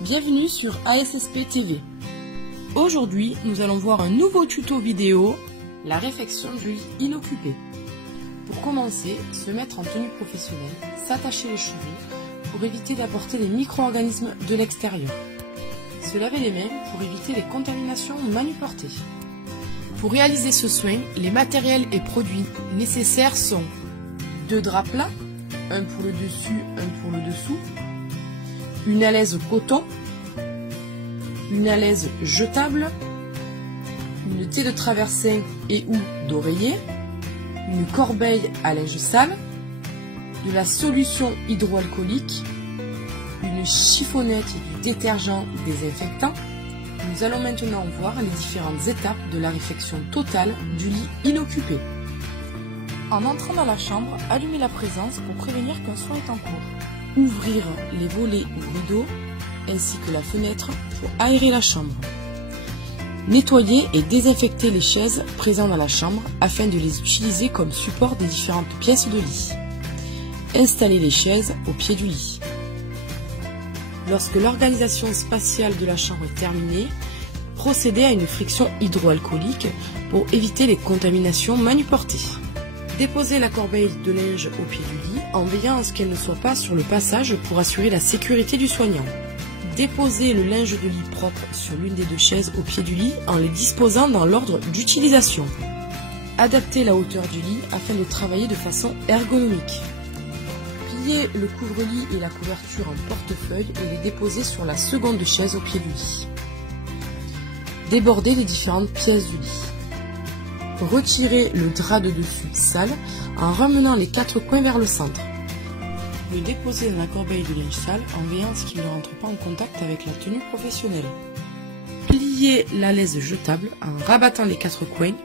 Bienvenue sur ASSP TV. Aujourd'hui, nous allons voir un nouveau tuto vidéo, la réfection du lit inoccupé. Pour commencer, se mettre en tenue professionnelle, s'attacher les cheveux pour éviter d'apporter les micro-organismes de l'extérieur. Se laver les mains pour éviter les contaminations manuportées. Pour réaliser ce soin, les matériels et produits nécessaires sont 2 draps plats, un pour le dessus, un pour le dessous, une alaise coton, une alaise jetable, une thé de traversin et ou d'oreiller, une corbeille à linge sale, de la solution hydroalcoolique, une chiffonnette et du détergent désinfectant. Nous allons maintenant voir les différentes étapes de la réfection totale du lit inoccupé. En entrant dans la chambre, allumez la présence pour prévenir qu'un soin est en cours. Ouvrir les volets ou rideaux ainsi que la fenêtre pour aérer la chambre. Nettoyer et désinfecter les chaises présentes dans la chambre afin de les utiliser comme support des différentes pièces de lit. Installer les chaises au pied du lit. Lorsque l'organisation spatiale de la chambre est terminée, procédez à une friction hydroalcoolique pour éviter les contaminations manuportées. Déposez la corbeille de linge au pied du lit en veillant à ce qu'elle ne soit pas sur le passage pour assurer la sécurité du soignant. Déposez le linge de lit propre sur l'une des 2 chaises au pied du lit en les disposant dans l'ordre d'utilisation. Adaptez la hauteur du lit afin de travailler de façon ergonomique. Pliez le couvre-lit et la couverture en portefeuille et les déposez sur la seconde chaise au pied du lit. Débordez les différentes pièces du lit. Retirez le drap de dessus sale en ramenant les 4 coins vers le centre. Le déposez dans la corbeille de linge sale en veillant à ce qu'il ne rentre pas en contact avec la tenue professionnelle. Pliez l'alaise jetable en rabattant les 4 coins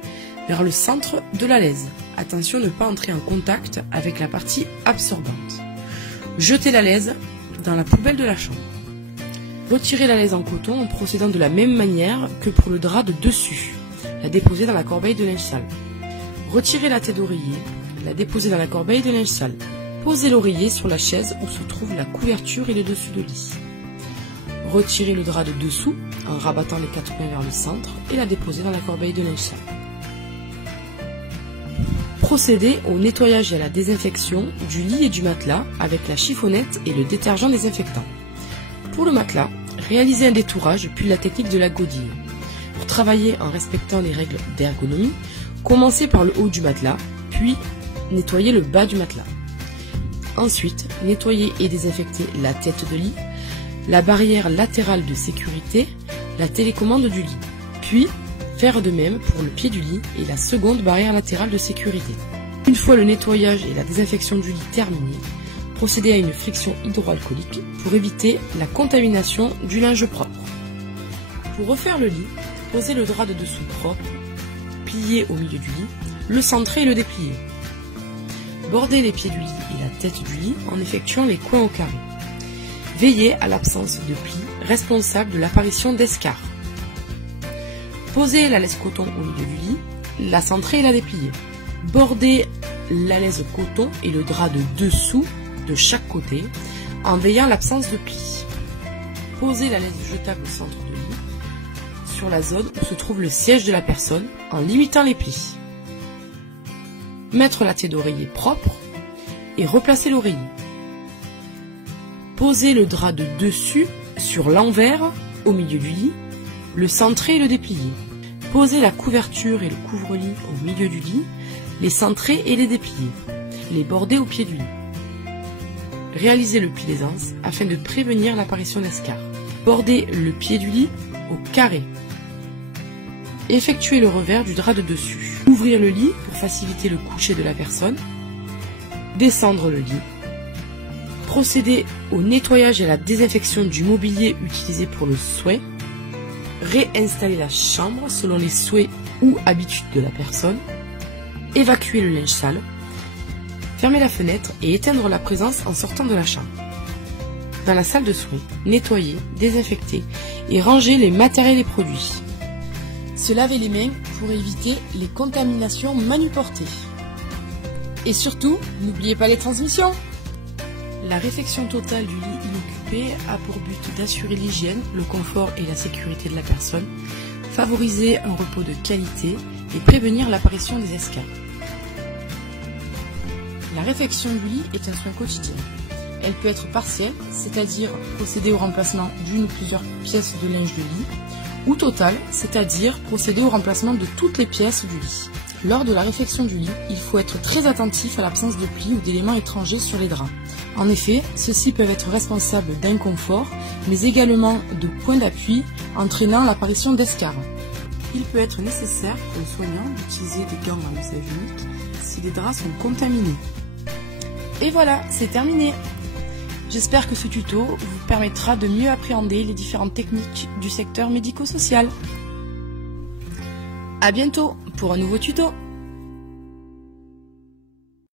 vers le centre de l'alaise. Attention de ne pas entrer en contact avec la partie absorbante. Jetez l'alaise dans la poubelle de la chambre. Retirez l'alaise en coton en procédant de la même manière que pour le drap de dessus. La déposer dans la corbeille de linge sale. Retirez la tête d'oreiller, la déposer dans la corbeille de linge sale. Posez l'oreiller sur la chaise où se trouve la couverture et le dessus de lit. Retirez le drap de dessous en rabattant les 4 coins vers le centre et la déposer dans la corbeille de linge sale. Procédez au nettoyage et à la désinfection du lit et du matelas avec la chiffonnette et le détergent désinfectant. Pour le matelas, réalisez un détourage puis la technique de la godille. Pour travailler en respectant les règles d'ergonomie, commencez par le haut du matelas, puis nettoyez le bas du matelas. Ensuite, nettoyez et désinfectez la tête de lit, la barrière latérale de sécurité, la télécommande du lit. Puis, faire de même pour le pied du lit et la seconde barrière latérale de sécurité. Une fois le nettoyage et la désinfection du lit terminés, procédez à une friction hydroalcoolique pour éviter la contamination du linge propre. Pour refaire le lit, posez le drap de dessous propre, pliez au milieu du lit, le centrer et le déplier. Bordez les pieds du lit et la tête du lit en effectuant les coins au carré. Veillez à l'absence de plis responsables de l'apparition d'escarres. Posez la laisse coton au milieu du lit, la centrer et la déplier. Bordez la laisse coton et le drap de dessous de chaque côté en veillant à l'absence de plis. Posez la laisse jetable au centre du lit, sur la zone où se trouve le siège de la personne en limitant les plis. Mettre la thé d'oreiller propre et replacer l'oreiller. Posez le drap de dessus sur l'envers au milieu du lit, le centrer et le déplier. Posez la couverture et le couvre-lit au milieu du lit, les centrer et les déplier. Les border au pied du lit. Réalisez le pli d'aisance afin de prévenir l'apparition d'escarres. Bordez le pied du lit au carré. Effectuez le revers du drap de dessus. Ouvrir le lit pour faciliter le coucher de la personne. Descendre le lit. Procéder au nettoyage et à la désinfection du mobilier utilisé pour le soin. Réinstaller la chambre selon les souhaits ou habitudes de la personne. Évacuer le linge sale. Fermer la fenêtre et éteindre la présence en sortant de la chambre. Dans la salle de soins, nettoyer, désinfecter et ranger les matériels et produits. Se laver les mains pour éviter les contaminations manuportées. Et surtout, n'oubliez pas les transmissions. La réfection totale du lit inoccupé inoccupé a pour but d'assurer l'hygiène, le confort et la sécurité de la personne, favoriser un repos de qualité et prévenir l'apparition des escarres. La réfection du lit est un soin quotidien. Elle peut être partielle, c'est-à-dire procéder au remplacement d'une ou plusieurs pièces de linge de lit, ou totale, c'est-à-dire procéder au remplacement de toutes les pièces du lit. Lors de la réfection du lit, il faut être très attentif à l'absence de plis ou d'éléments étrangers sur les draps. En effet, ceux-ci peuvent être responsables d'inconfort, mais également de points d'appui, entraînant l'apparition d'escarres. Il peut être nécessaire pour le soignant d'utiliser des gants à usage unique si les draps sont contaminés. Et voilà, c'est terminé! J'espère que ce tuto vous permettra de mieux appréhender les différentes techniques du secteur médico-social. À bientôt pour un nouveau tuto.